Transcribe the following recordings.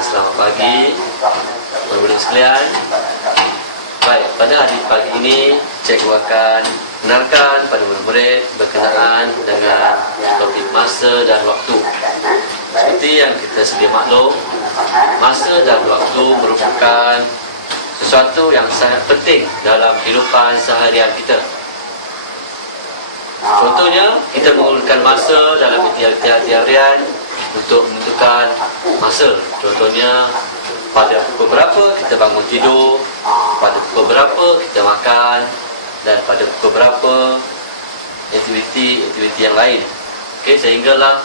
Selamat pagi budak-budak sekalian. Baik, pada hari pagi ini cikgu akan kenalkan pada murid-murid berkenaan dengan topik masa dan waktu. Seperti yang kita sedia maklum, masa dan waktu merupakan sesuatu yang sangat penting dalam kehidupan seharian kita. Contohnya, kita menggunakan masa dalam aktiviti harian untuk menentukan masa. Contohnya, pada pukul berapa kita bangun tidur, pada pukul berapa kita makan, dan pada pukul berapa aktiviti yang lain. Okey, sehinggalah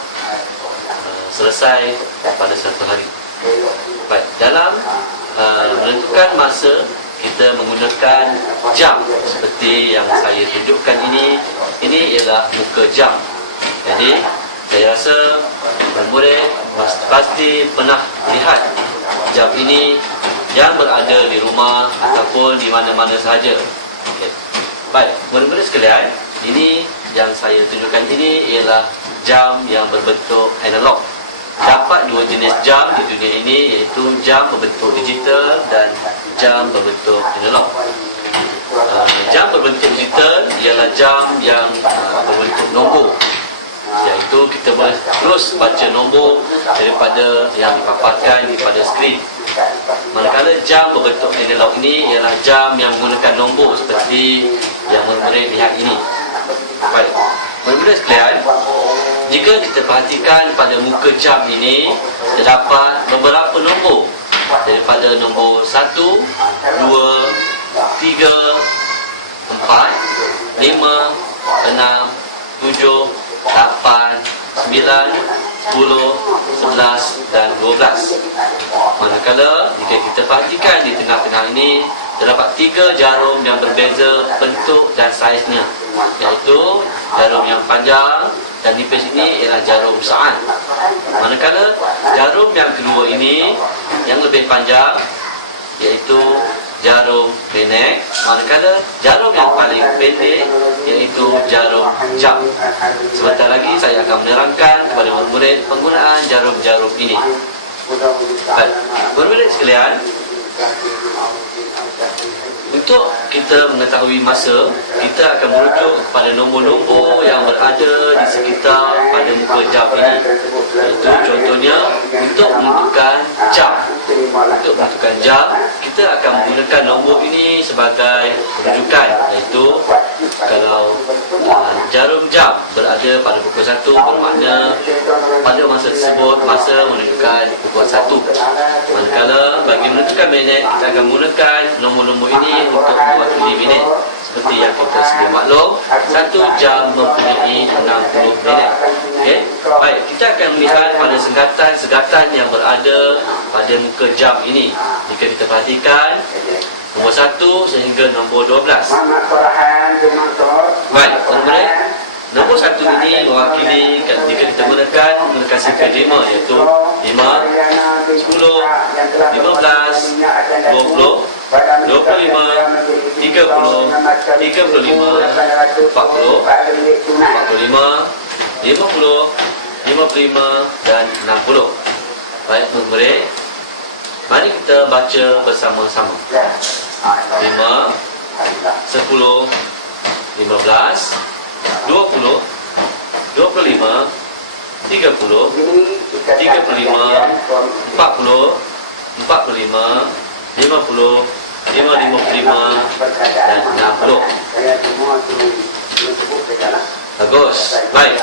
selesai pada satu hari. Baik, dalam menentukan masa, kita menggunakan jam seperti yang saya tunjukkan ini. Ini ialah muka jam. Jadi, saya rasa murid pasti pernah lihat jam ini yang berada di rumah ataupun di mana-mana sahaja. Okay. Baik, murid-murid sekalian, ini yang saya tunjukkan ini ialah jam yang berbentuk analog. Dapat dua jenis jam di dunia ini, iaitu jam berbentuk digital dan jam berbentuk analog. Jam berbentuk digital ialah jam yang berbentuk nombor, iaitu kita boleh terus baca nombor daripada yang dipaparkan pada skrin. Manakala jam berbentuk analog ini ialah jam yang menggunakan nombor seperti yang murid-murid lihat ini. Baik, murid-murid sekalian, jika kita perhatikan pada muka jam ini, terdapat beberapa nombor, daripada nombor 1, 2, 3, 4, 5, 6, 7, 8, 9, 10, 11 dan 12. Manakala jika kita perhatikan di tengah-tengah ini, terdapat 3 jarum yang berbeza bentuk dan saiznya, iaitu jarum yang panjang dan nipis ini ialah jarum saat. Manakala jarum yang kedua ini yang lebih panjang, iaitu jarum pendek. Manakala jarum yang paling pendek iaitu jarum jam. Sebentar lagi saya akan menerangkan kepada murid-murid penggunaan jarum-jarum ini. Baik, murid-murid sekalian, untuk kita mengetahui masa, kita akan merujuk kepada nombor-nombor yang berada di sekitar pada muka jam ini. Itu contohnya, untuk menentukan jam. Untuk menentukan jam, kita akan menggunakan nombor ini sebagai rujukan, iaitu kalau jarum jam berada pada pukul 1, bermakna pada masa tersebut masa menunjukkan pukul 1. Manakala bagi menentukan minit, kita akan menggunakan nombor-nombor ini untuk mewakili minit. Seperti yang kita sedia maklum, 1 jam mempunyai 60 minit. Okay? Baik, kita akan melihat pada segatan yang berada pada muka jam ini. Jika kita perhatikan, nombor 1 sehingga nombor 12. Baik, murid-murid, nombor 1 ini mewakili jika kita menggunakan sifar 5, iaitu 5, 10, 15, 20, 25, 30, 35, 40, 45, 50, 55 dan 60. Baik, murid-murid, mari kita baca bersama-sama. 5, 10, 15, 20, 25, 30, 35, 40, 45, 50, 55 dan 60. Bagus. Baik.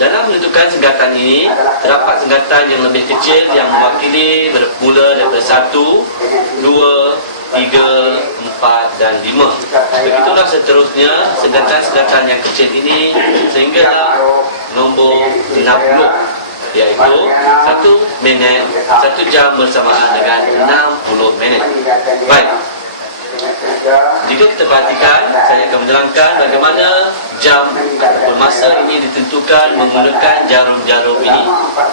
Dalam menentukan senggatan ini, terdapat senggatan yang lebih kecil yang mewakili bermula daripada 1, 2, 3, 4 dan 5. Begitulah seterusnya senggatan-senggatan yang kecil ini sehingga nombor 60, iaitu 1 minit, 1 jam bersamaan dengan 60 minit. Baik, jika kita perhatikan, saya akan menerangkan bagaimana jam ataupun masa ini ditentukan menggunakan jarum-jarum ini.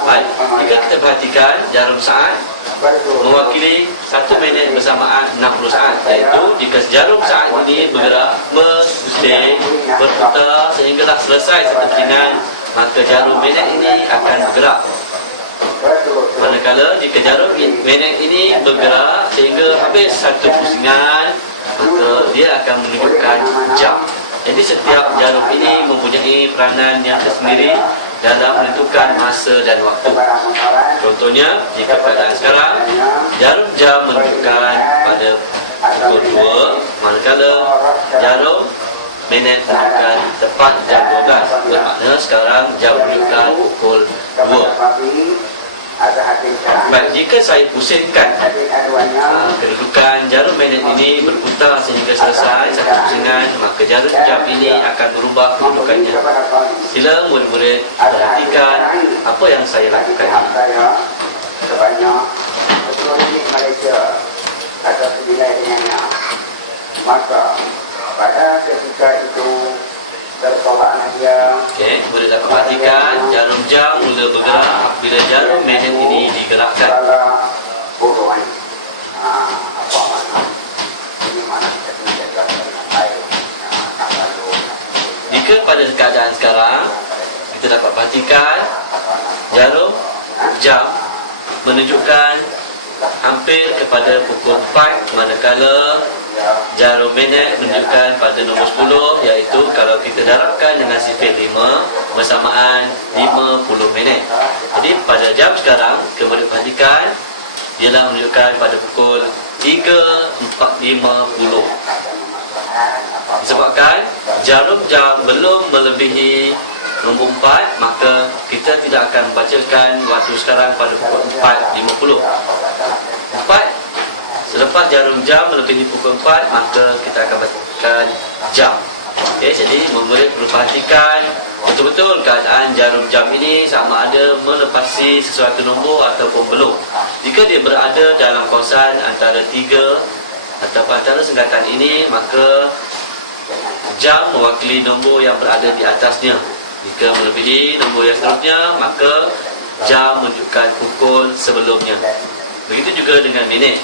Baik, jika kita perhatikan, jarum saat mewakili 1 minit bersamaan 60 saat, iaitu jika jarum saat ini bergerak berputar, berputar sehinggalah selesai satu bikinan, maka jarum minit ini akan bergerak. Manakala jika jarum magnet ini bergerak sehingga habis satu pusingan, maka dia akan menunjukkan jam. Jadi setiap jarum ini mempunyai peranan yang tersendiri dalam menentukan masa dan waktu. Contohnya, jika keadaan sekarang, jarum jam menunjukkan pada pukul 2, manakala jarum magnet menunjukkan tepat jam 12. Bermakna sekarang jam menunjukkan pukul 2. Baik, jika saya pusingkan kedudukan jarum magnet ini berputar sehingga selesai satu pusingan, maka jarum jam ini akan berubah kedudukannya. Sila murid-murid perhatikan apa yang saya lakukan ini. Sebanyak Republik Malaysia atau senilai dengannya, maka pada ketika itu tertolaknya dia. Okey, murid dapat perhatikan jarum jam mula bergerak apabila jarum magnet ini digerakkan. Bodohan. Apa makna? Ini mana kita kena jaga dengan baik. Jika pada keadaan sekarang kita dapat perhatikan jarum jam menunjukkan hampir kepada pukul 4, manakala jarum magnet menunjukkan pada nombor 10, iaitu kalau kita darabkan dengan sifir 5 bersamaan 50 minit. Jadi pada jam sekarang, kemudian perhatikan ialah menunjukkan pada pukul 3.50. Disebabkan jarum jam belum melebihi nombor 4, maka kita tidak akan membacakan waktu sekarang pada pukul 4.50. Selepas jarum jam melebihi pukul 4, maka kita akan bacakan jam. Okey, jadi murid perlu perhatikan betul-betul keadaan jarum jam ini sama ada melepasi sesuatu nombor ataupun belum. Jika dia berada dalam kawasan antara 3 atau antara sengkatan ini, maka jam mewakili nombor yang berada di atasnya. Jika melebihi nombor yang seterusnya, maka jam menunjukkan pukul sebelumnya. Begitu juga dengan minit.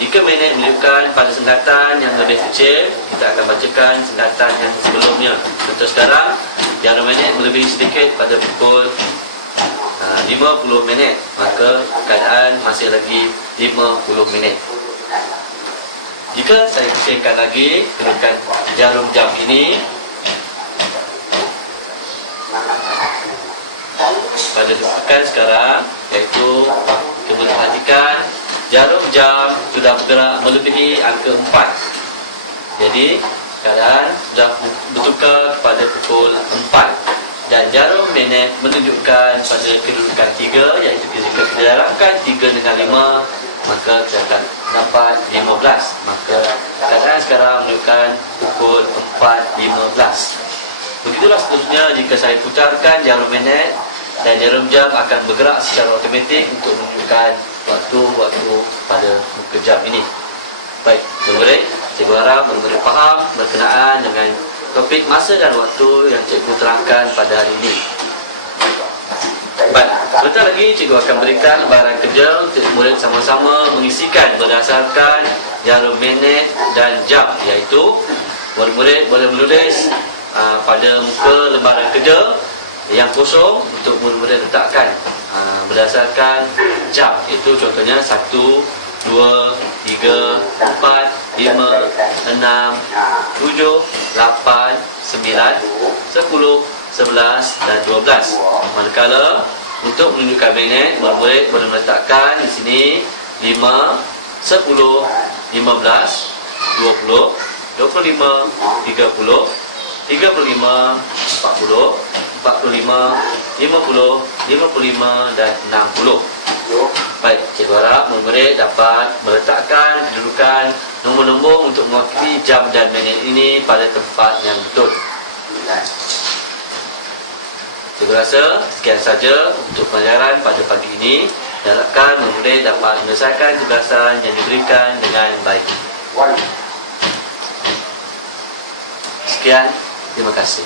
Jika minit menunjukkan pada sengkatan yang lebih kecil, kita akan bacakan sengkatan yang sebelumnya. Contoh sekarang, jarum minit melebihi sedikit pada pukul 50 minit, maka keadaan masih lagi 50 minit. Jika saya pusingkan lagi kedudukan jarum jam ini pada kedudukan sekarang, iaitu kita perhatikan jarum jam sudah bergerak melebihi angka 4. Jadi keadaan sudah bertukar kepada pukul 4. Dan jarum magnet menunjukkan pada kedudukan 3, iaitu jika kita darabkan 3 dengan 5, maka kita akan dapat 15. Maka keadaan sekarang menunjukkan pukul 4.15. Begitulah seterusnya jika saya putarkan jarum magnet, dan jarum jam akan bergerak secara automatik untuk menunjukkan waktu-waktu pada muka jam ini. Baik, murid, cikgu harap murid faham berkenaan dengan topik masa dan waktu yang cikgu terangkan pada hari ini. Baik, sebentar lagi cikgu akan berikan lembaran kerja untuk murid sama-sama mengisikan berdasarkan jarum magnet dan jam, iaitu murid-murid boleh menulis pada muka lembaran kerja yang kosong untuk murid-murid letakkan berdasarkan jam. Itu contohnya 1, 2, 3, 4, 5, 6, 7, 8, 9, 10, 11 dan 12. Manakala untuk menunjukkan magnet, murid-murid boleh meletakkan di sini 5, 10, 15, 20, 25, 30, 35, 40, 45, 50, 55 dan 60. Baik, cikgu harap murid-murid dapat meletakkan kedudukan nombor-nombor untuk mewakili jam dan minit ini pada tempat yang betul. Cikgu rasa sekian saja untuk pelajaran pada pagi ini. Harapkan murid dapat menyelesaikan tugasan yang diberikan dengan baik. Sekian, terima kasih.